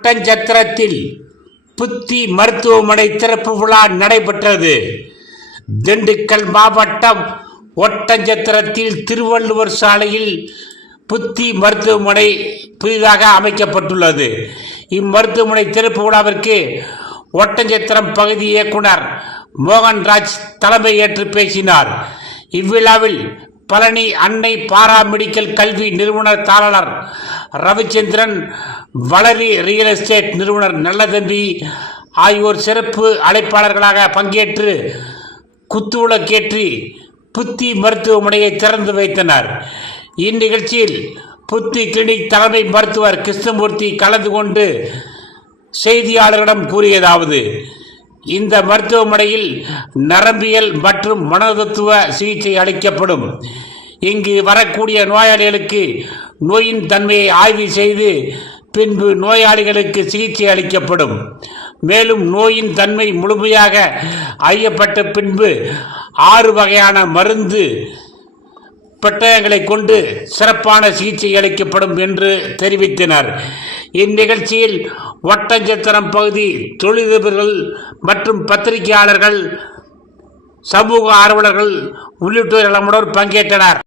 ஒட்டஞ்சத்திரத்தில் புத்தி மருத்துவமனை திறப்பு விழா நடைபெற்றது. திண்டுக்கல் மாவட்டம் ஒட்டஞ்சத்திரத்தில் திருவள்ளுவர் சாலையில் புத்தி மருத்துவமனை புதிதாக அமைக்கப்பட்டுள்ளது. இம்மருத்துவமனை திறப்பு விழாவிற்கு ஒட்டஞ்சத்திரம் பகுதி இயக்குனர் மோகன்ராஜ் தலைமை ஏற்று பேசினார். இவ்விழாவில் பழனி அன்னை பாரா மெடிக்கல் கல்வி நிறுவனர் தாளர் ரவிச்சந்திரன் வளரி ரியல் எஸ்டேட் நிறுவனர் நல்லதம்பி ஆகியோர் சிறப்பு அழைப்பாளர்களாக பங்கேற்று குத்துவிளக்கேற்றி புத்தி மருத்துவமனையை திறந்து வைத்தனர். இந்நிகழ்ச்சியில் புத்தி கிளினிக் தலைமை மருத்துவர் கிருஷ்ணமூர்த்தி கலந்து கொண்டு செய்தியாளர்களிடம் கூறியதாவது இந்த மருத்துவமனையில் நரம்பியல் மற்றும் மனோதத்துவ சிகிச்சை அளிக்கப்படும். இங்கு வரக்கூடிய நோயாளிகளுக்கு நோயின் தன்மையை ஆய்வு செய்து பின்பு நோயாளிகளுக்கு சிகிச்சை அளிக்கப்படும். மேலும் நோயின் தன்மை முழுமையாக அறியப்பட்ட பின்பு ஆறு வகையான மருந்து பெட்டகங்களை கொண்டு சிறப்பான சிகிச்சை அளிக்கப்படும் என்று தெரிவித்தனர். இந்நிகழ்ச்சியில் ஒட்டஞ்சத்திரம் பகுதி தொழிலதிபர்கள் மற்றும் பத்திரிகையாளர்கள் சமூக ஆர்வலர்கள் உள்ளிட்டோர் நம்முடன் பங்கேற்றனர்.